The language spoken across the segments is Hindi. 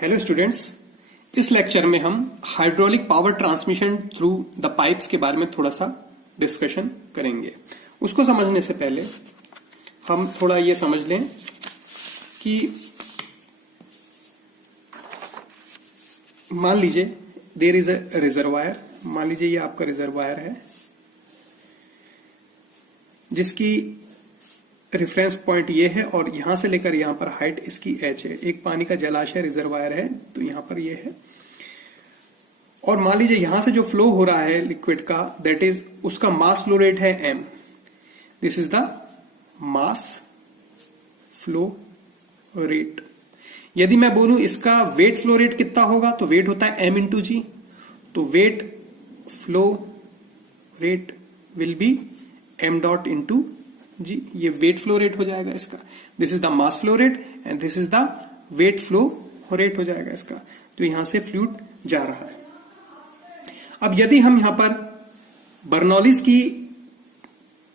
हेलो स्टूडेंट्स, इस लेक्चर में हम hydraulic power transmission through the pipes के बारे में थोड़ा सा डिस्कशन करेंगे। उसको समझने से पहले हम थोड़ा ये समझ लें कि मान लीजिए देयर इज अ रिजर्वायर। मान लीजिए ये आपका रिजर्वायर है जिसकी रेफरेंस पॉइंट ये है और यहां से लेकर यहां पर हाइट इसकी h है। एक पानी का जलाशय रिजर्वायर है तो यहां पर ये है और मान लीजिए यहां से जो फ्लो हो रहा है लिक्विड का, दैट इज उसका मास फ्लो रेट है m। This is the mass flow rate. यदि मैं बोलूं इसका वेट फ्लो रेट कितना होगा तो वेट होता है m इंटू जी। तो weight flow rate will be m dot into g. ये वेट फ्लो रेट हो जाएगा इसका। This is the mass flow rate and this is the weight flow rate हो जाएगा इसका। तो यहां से फ्लूइड जा रहा है। अब यदि हम यहां पर बर्नौलीज की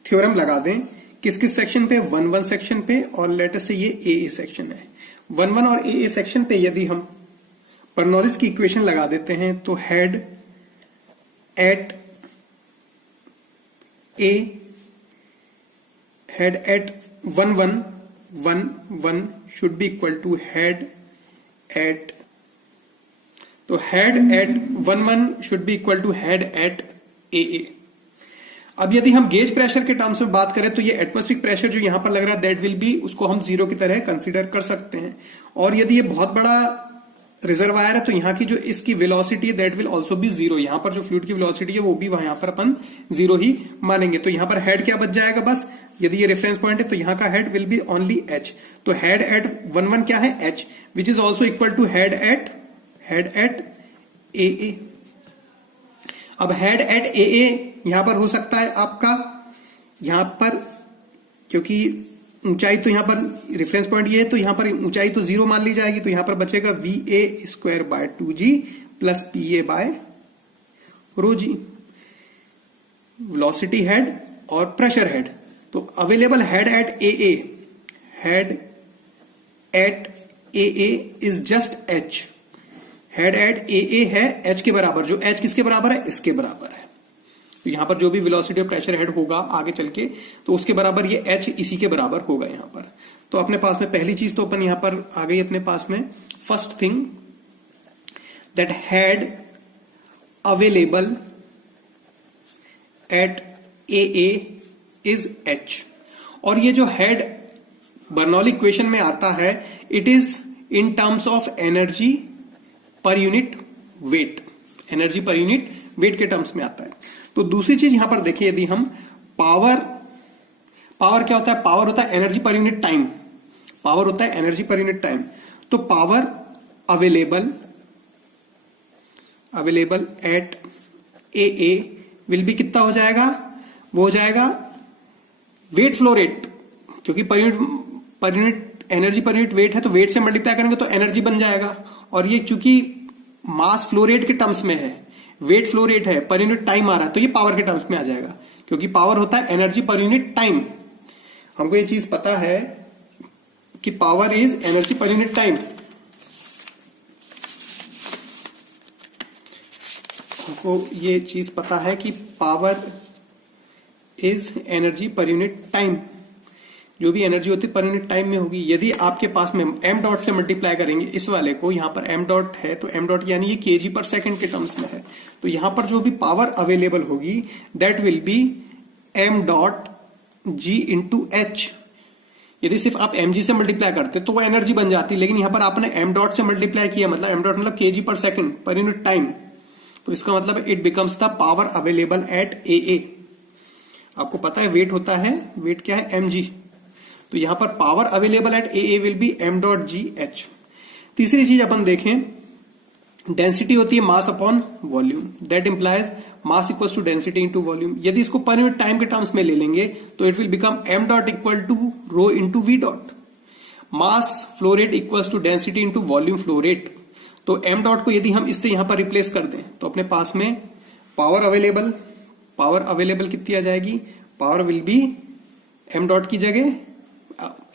थ्योरम लगा दें किस किस सेक्शन पे, 1-1 सेक्शन पे और लेटर से ये ए सेक्शन है। 1-1 और ए सेक्शन पे यदि हम बर्नौलीज की इक्वेशन लगा देते हैं तो head eight one one should be equal to head at, तो head at 1-1 should be equal to head at AA। अब यदि हम गेज प्रेशर के टर्म्स में बात करें तो ये एटमॉस्फेरिक प्रेशर जो यहां पर लग रहा है दैट विल बी, उसको हम जीरो की तरह कंसीडर कर सकते हैं। और यदि ये बहुत बड़ा रिजर्वायर है तो यहाँ की जो इसकी वेलोसिटी है that will also be zero. यहां पर जो फ्लूइड की वेलोसिटी है वो भी वहां पर अपन जीरो ही मानेंगे। तो यहां पर हेड क्या बच जाएगा, बस यदि ये रेफरेंस पॉइंट है तो यहां का head will be only h। तो हेड एट 1-1 क्या है h, which is also equal to head at AA। अब हेड एट AA यहां पर हो सकता है आपका, यहां पर क्योंकि ऊंचाई तो यहां पर रेफरेंस पॉइंट ये है तो यहां पर ऊंचाई तो जीरो मान ली जाएगी। तो यहां पर बचेगा VA square by 2G plus PA by rho g. Velocity head और प्रेशर हेड। तो available head at AA is just h। Head at AA है h के बराबर, जो h किसके बराबर है, इसके बराबर है। तो यहां पर जो भी वेलोसिटी और प्रेशर हेड होगा आगे चल के तो उसके बराबर ये h इसी के बराबर होगा यहां पर। तो अपने पास में पहली चीज तो अपन यहां पर आ गई अपने पास में, first thing that head available at AA is h। और ये जो हेड बर्नौली इक्वेशन में आता है it is in terms of energy per unit wait. Energy per unit wait के टर्म्स में आता है। तो दूसरी चीज यहां पर देखिए, यदि हम पावर क्या होता है, पावर होता है energy per unit time. Power होता है एनर्जी पर यूनिट टाइम। तो power available at AA will B कितना हो जाएगा, वो हो जाएगा वेट फ्लो रेट। क्योंकि per unit energy per unit weight है तो वेट से मल्टीप्लाई करेंगे तो एनर्जी बन जाएगा। और ये चूंकि मास फ्लो रेट के टर्म्स में है, वेट फ्लो रेट है, पर यूनिट टाइम आ रहा है तो ये पावर के टर्म्स में आ जाएगा। क्योंकि पावर होता है एनर्जी पर यूनिट टाइम। हमको ये चीज पता है कि power is energy per unit time. हमको ये चीज पता है कि power is energy per unit time. जो भी एनर्जी होती है पर यूनिट टाइम में होगी। यदि आपके पास में m डॉट से मल्टीप्लाई करेंगे इस वाले को, यहां पर m डॉट है तो m डॉट यानी ये kg पर सेकंड के टर्म्स में है। तो यहां पर जो भी पावर अवेलेबल होगी that will be m dot g into h। यदि सिर्फ आप mg से मल्टीप्लाई करते तो वो एनर्जी बन जाती, लेकिन यहां पर आपने m डॉट से मल्टीप्लाई किया, मतलब m डॉट मतलब kg पर सेकंड पर यूनिट टाइम। तो इसका मतलब it becomes the power available at AA। आपको पता है वेट होता है, वेट क्या है, mg। तो यहां पर power available at AA will be m dot g h। तीसरी चीज अपन देखें, डेंसिटी होती है mass upon volume. That implies mass equals to density into volume. यदि इसको पर यूनिट टाइम के टर्म्स में ले लेंगे तो it will become m dot equal to rho into v dot. Mass flow rate equals to density into volume flow rate. तो m डॉट को यदि हम इससे यहां पर रिप्लेस कर दें तो अपने पास में पावर अवेलेबल कितनी आ जाएगी, power will be m dot की जगह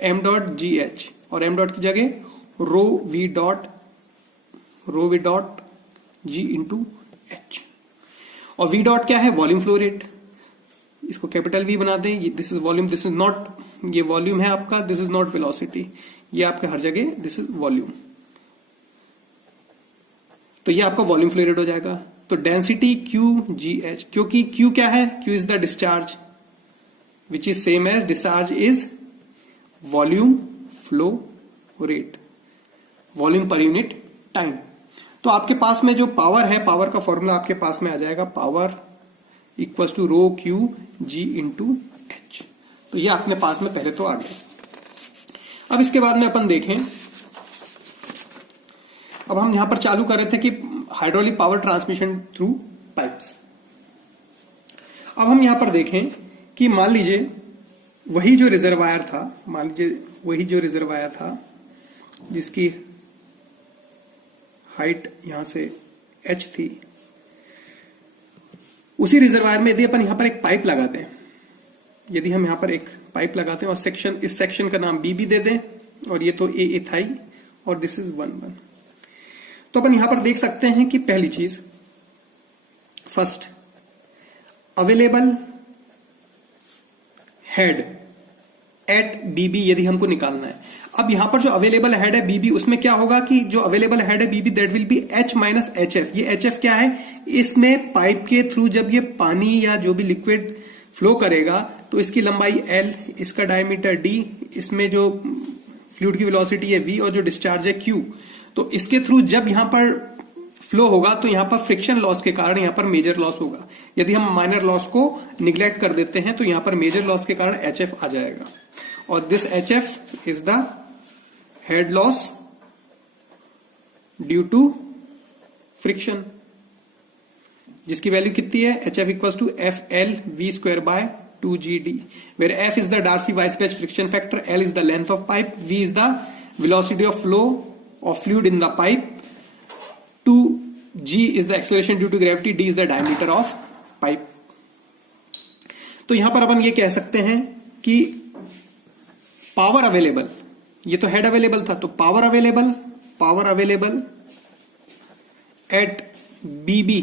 m डॉट जी एच और m डॉट की जगह rho v dot rho v dot g into h. और वी डॉट क्या है? Volume flow rate. इसको कैपिटल वी बना दें। This is volume, this is not, ये वॉल्यूम है आपका, दिस इज नॉट वेलोसिटी, ये आपका हर जगह दिस इज वॉल्यूम। तो ये आपका वॉल्यूम फ्लो रेट हो जाएगा। तो डेंसिटी क्यू जी एच, क्योंकि क्यू क्या है? Q is the discharge which is same as discharge is volume flow rate, volume per unit time. तो आपके पास में जो पावर है, पावर का फॉर्मूला आपके पास में आ जाएगा, power equals to rho q g into h. तो ये अपने पास में पहले तो आ गया। अब इसके बाद में अपन देखें, अब हम यहां पर चालू कर रहे थे कि hydraulic power transmission through pipes. अब हम यहां पर देखें कि मान लीजिए वही जो रिजर्वायर था, मान लीजिए वही जो रिजर्वायर था जिसकी हाइट यहां से h थी, उसी रिजर्वायर में यदि अपन यहां पर एक पाइप लगाते हैं, यदि हम यहां पर एक पाइप लगाते हैं और सेक्शन, इस सेक्शन का नाम बी दे दें, और ये तो ए इथाई और दिस इज 1 तो अपन यहां पर देख सकते हैं कि पहली चीज, फर्स्ट अवेलेबल हेड एट बीबी यदि हमको निकालना है। अब यहां पर जो अवेलेबल हेड है बीबी, उसमें क्या होगा कि जो अवेलेबल हेड है BB that will be h minus h f. ये एच एफ क्या है? इसमें पाइप के थ्रू जब ये पानी या जो भी लिक्विड फ्लो करेगा तो इसकी लंबाई एल, इसका डायमीटर डी, इसमें जो फ्लूइड की वेलोसिटी है वी और जो डिस्चार्ज है क्यू। तो इसके थ्रू जब यहां पर फ्लो होगा तो यहां पर फ्रिक्शन लॉस के कारण यहां पर मेजर लॉस होगा। यदि हम माइनर लॉस को निग्लेक्ट कर देते हैं तो यहां पर मेजर लॉस के कारण एच एफ आ जाएगा, और this h f is the head loss due to friction, जिसकी वैल्यू कितनी है? H f equal to f l v square by 2GD, where F is the Darcy-Weisbach friction factor, L is the length of pipe, V is the velocity of flow of fluid in the pipe, 2G is the acceleration due to gravity, D is the diameter of pipe. तो यहां पर अपन ये कह सकते हैं कि पावर अवेलेबल, ये तो हेड अवेलेबल था, तो पावर अवेलेबल एट बीबी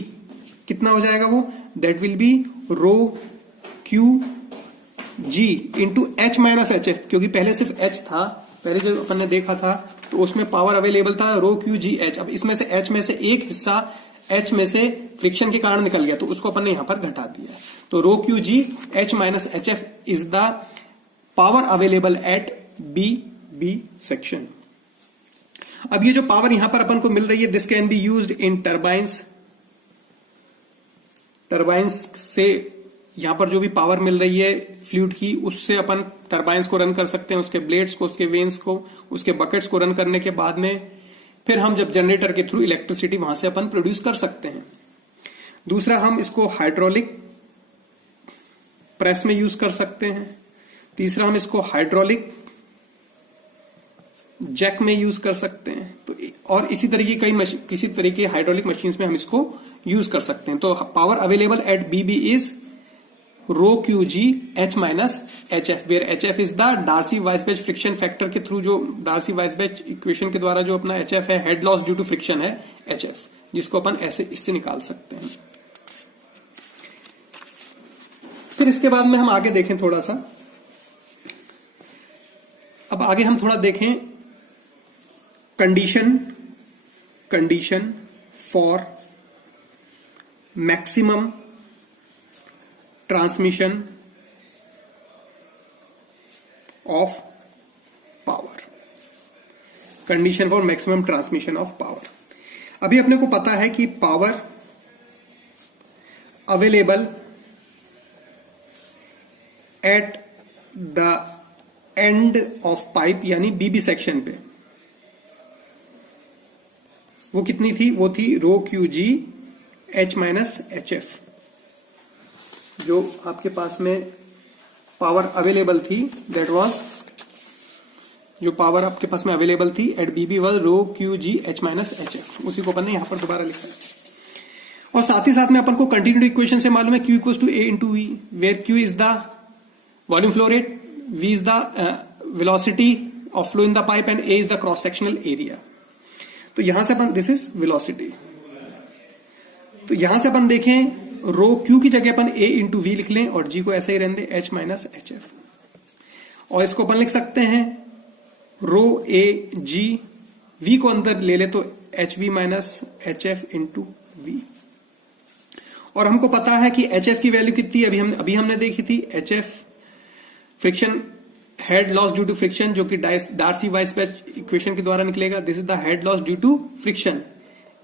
कितना हो जाएगा? वो that will be rho q g into h minus h f, क्योंकि पहले सिर्फ एच था, पहले जो अपन ने देखा था तो उसमें पावर अवेलेबल था रो क्यू जी एच। अब इसमें से एच में से एक हिस्सा एच में से फ्रिक्शन के कारण निकल गया तो उसको अपन ने यहां पर घटा दिया। तो rho q g h minus h f is the power available at B B section. अब ये जो पावर यहां पर अपन को मिल रही है, this can be used in turbines से यहां पर जो भी पावर मिल रही है फ्लूइड की, उससे अपन टरबाइंस को रन कर सकते हैं, उसके ब्लेड्स को, उसके वेन्स को, उसके बकेट्स को रन करने के बाद में फिर हम जब जनरेटर के थ्रू इलेक्ट्रिसिटी वहां से अपन प्रोड्यूस कर सकते हैं। दूसरा, हम इसको हाइड्रोलिक प्रेस में यूज कर सकते हैं। तीसरा, हम इसको हाइड्रोलिक जैक में यूज कर सकते हैं। तो और इसी तरीके किसी तरीके हाइड्रोलिक मशीन्स में हम इसको यूज कर सकते हैं। तो power available at BB is rho q g h minus h f, where h f is the Darcy Weisbach friction factor के थ्रू, जो डार्सी-वाइसबैच इक्वेशन के द्वारा जो अपना एच एफ है, head loss due to friction है एच एफ, जिसको अपन ऐसे इससे निकाल सकते हैं। फिर इसके बाद में हम आगे देखें थोड़ा सा, अब आगे हम थोड़ा देखें condition for maximum transmission of power, condition for maximum transmission of power. अभी अपने को पता है कि power available at the end of pipe यानी बीबी सेक्शन पे वो कितनी थी? वो थी rho q g h minus h f. जो आपके पास में पावर अवेलेबल थी, दैट वाज, जो पावर आपके पास में अवेलेबल थी at BB was rho q g h minus h F. उसी को अपन ने यहां पर दोबारा लिखा है। और साथ ही साथ में अपन को कंटिन्यूटी इक्वेशन से मालूम है q equals to a into v, where q is the volume flow rate, V is the velocity of flow in the pipe and A is the cross sectional area। तो यहां से अपन, दिस इज वेलोसिटी, तो यहां से अपन देखें रो क्यू की जगह अपन a इंटू वी लिख लें और g को ऐसा ही रहने दें h माइनस एच एफ, और इसको अपन लिख सकते हैं रो a g, v को अंदर ले ले तो h v minus h f into v. और हमको पता है कि एच एफ की वैल्यू कितनी है, अभी हमने देखी थी h f friction head loss due to friction, जो कि डार्सी वाइसबैच इक्वेशन के द्वारा निकलेगा। This is the head loss due to friction,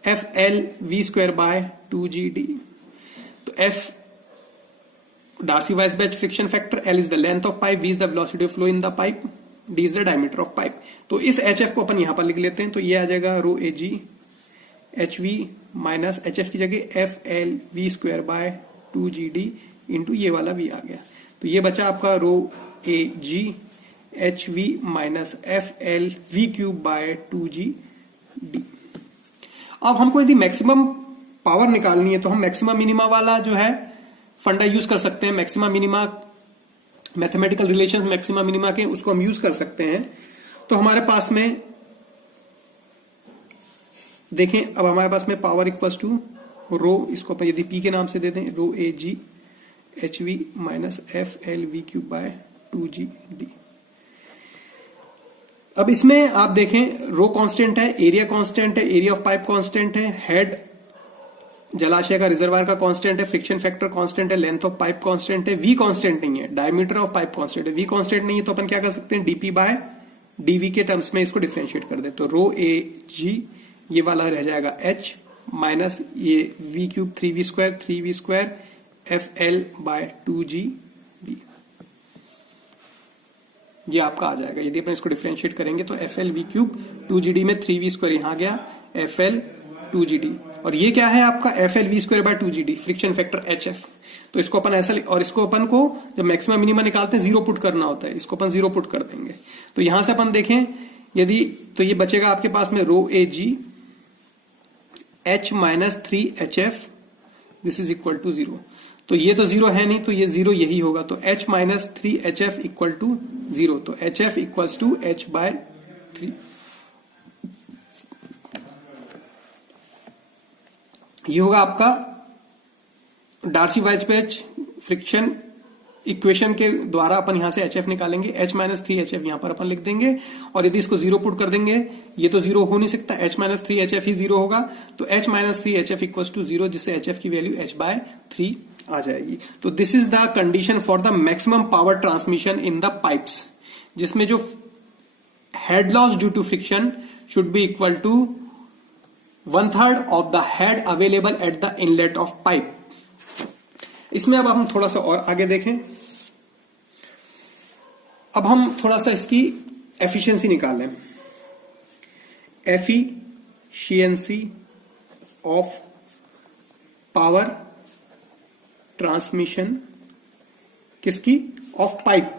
f l v square by 2GD। तो f Darcy Weisbach friction factor, l is the length of pipe, v is the velocity of flow in the pipe, d is the diameter of pipe. तो इस एच एफ को अपन यहां पर लिख लेते हैं, तो ये आ जाएगा rho a g h v minus h f की जगह f l v square by 2GD into ये वाला वी आ गया। तो ये बचा आपका rho a g h v minus f l v cube by 2GD। अब हमको यदि मैक्सिमम पावर निकालनी है तो हम मैक्सिमम मिनिमा वाला जो है फंडा यूज कर सकते हैं। Maximum minima, mathematical relations maximum minima के, उसको हम यूज कर सकते हैं। तो हमारे पास में देखें, अब हमारे पास में पावर इक्वल्स टू रो, इसको अपन यदि पी के नाम से दे दें, rho a g h v minus f l v cube by 2GD। अब इसमें आप देखें रो कांस्टेंट है, एरिया कांस्टेंट है, एरिया ऑफ पाइप कांस्टेंट है, हेड जलाशय का रिजर्वायर का कांस्टेंट है, फ्रिक्शन फैक्टर कांस्टेंट है, लेंथ ऑफ पाइप कांस्टेंट है, वी कांस्टेंट नहीं है, डायमीटर ऑफ पाइप कांस्टेंट है, वी कांस्टेंट नहीं है। तो अपन क्या कर सकते हैं, डीपी बाय डीवी के टर्म्स में इसको डिफरेंशिएट कर दे। तो रो ए जी ये वाला रह जाएगा एच माइनस ये v cube 3v square f l by 2GD, ये आपका आ जाएगा। यदि अपन इसको डिफरेंशिएट करेंगे तो F l v cube 2GD में 3v स्क्वायर यहां गया, एफ एल 2GD, और ये क्या है आपका F l v square by 2GD friction factor H F. तो इसको अपन ऐसा, और इसको अपन को जब मैक्सिमम मिनिमा निकालते हैं 0 पुट करना होता है, इसको अपन 0 पुट कर देंगे। तो यहां से अपन देखें यदि, तो ये बचेगा आपके पास में rho a g h minus 3HF, this is equal to 0। तो ये तो 0 है नहीं, तो ये 0 यही होगा। तो H minus 3HF equal to 0, तो HF equals to H by 3। ये होगा आपका डार्सी वाइसबैच फ्रिक्शन इक्वेशन के द्वारा अपन यहां से HF निकालेंगे, H माइनस 3HF यहां पर अपन लिख देंगे, और यदि इसको 0 पुट कर देंगे, ये तो 0 हो नहीं सकता, H माइनस 3HF ही 0 होगा। तो H minus 3HF equals to 0, जिससे HF की वैल्यू H बाय 3 आ जाएगी। तो this is the condition for the maximum power transmission in the pipes, जिसमें जो head loss due to friction should be equal to 1/3 of the head available at the inlet of pipe. इसमें अब हम थोड़ा सा और आगे देखें। अब हम थोड़ा सा इसकी एफिशिएंसी निकालें। एफिशिएंसी ऑफ पावर ट्रांसमिशन किसकी, ऑफ पाइप,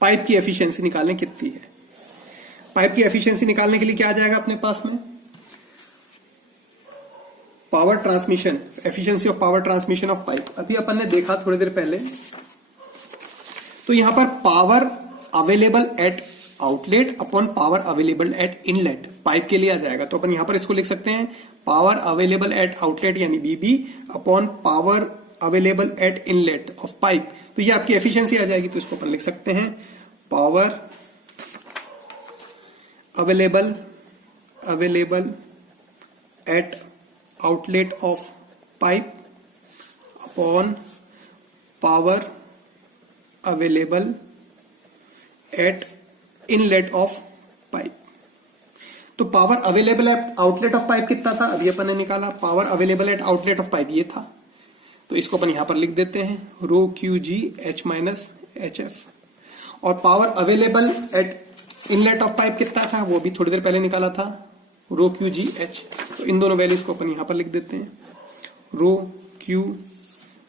पाइप की एफिशिएंसी निकालने कितनी है। पाइप की एफिशिएंसी निकालने के लिए क्या आ जाएगा अपने पास में, power transmission, efficiency of power transmission of pipe. अभी अपन ने देखा थोड़ी देर पहले, तो यहां पर power available at outlet upon power available at inlet pipe के लिए आ जाएगा। तो अपन यहां पर इसको लिख सकते हैं पावर अवेलेबल एट आउटलेट यानी BB upon power available at inlet of pipe. तो ये आपकी एफिशिएंसी आ जाएगी। तो इसको अपन लिख सकते हैं power available at outlet of pipe upon power available at inlet of pipe. तो power available at outlet of pipe कितना था, अभी अपन ने निकाला। Power available at outlet of pipe ये था, तो इसको अपन यहां पर लिख देते हैं rho q g h minus h f. और power available at inlet of pipe कितना था, वो भी थोड़ी देर पहले निकाला था, रो क्यू जी एच। तो इन दोनों वैल्यूज को अपन यहां पर लिख देते हैं रो क्यू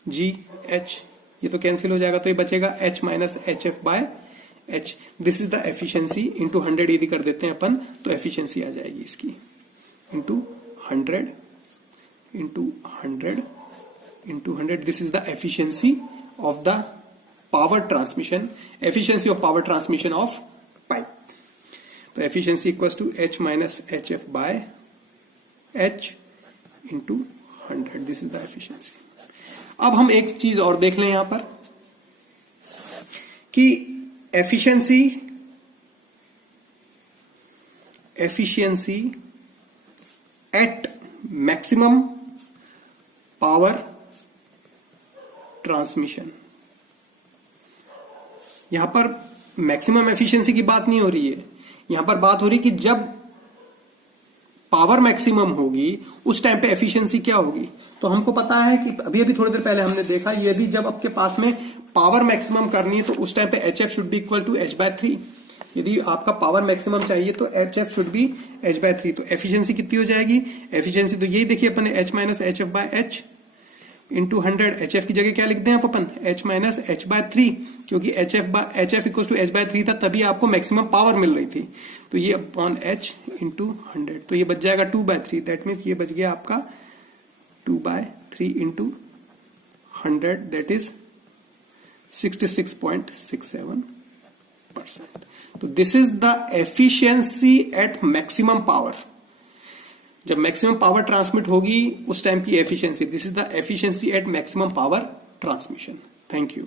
जी एच, ये तो कैंसिल हो जाएगा, तो ये बचेगा H minus h f by H. This is the efficiency into 100 यदि कर देते हैं अपन, तो एफिशिएंसी आ जाएगी इसकी into 100 into 100 into 100। This is the efficiency of the power transmission, efficiency of power transmission of pipe. तो efficiency equals to h minus h f by H into 100, this is the efficiency. अब हम एक चीज और देख लें यहां पर कि efficiency eight maximum power transmission. यहां पर मैक्सिमम एफिशिएंसी की बात नहीं हो रही है, यहां पर बात हो रही कि जब पावर मैक्सिमम होगी उस टाइम पे एफिशिएंसी क्या होगी। तो हमको पता है कि अभी अभी थोड़ी देर पहले हमने देखा, यदि जब आपके पास में पावर मैक्सिमम करनी है तो उस टाइम पे HF should be equal to H/3। यदि आपका पावर मैक्सिमम चाहिए तो HF शुड बी H/3। तो एफिशिएंसी कितनी हो जाएगी, एफिशिएंसी तो यही देखिए अपन ने H minus HF/H into 100। HF की जगह क्या लिखते हैं आप अपन, H माइनस H/3, क्योंकि HF इक्वल टू H/3 था, तभी आपको मैक्सिमम पावर मिल रही थी। तो ये अपॉन H इंटू 100, तो ये बच जाएगा 2/3। दैट मीन्स ये बच गया आपका 2/3 इंटू 100, दैट इज 66.67%। तो this is the efficiency eight maximum power. जब मैक्सिमम पावर ट्रांसमिट होगी उस टाइम की efficiency, this is the efficiency eight maximum power transmission. Thank you.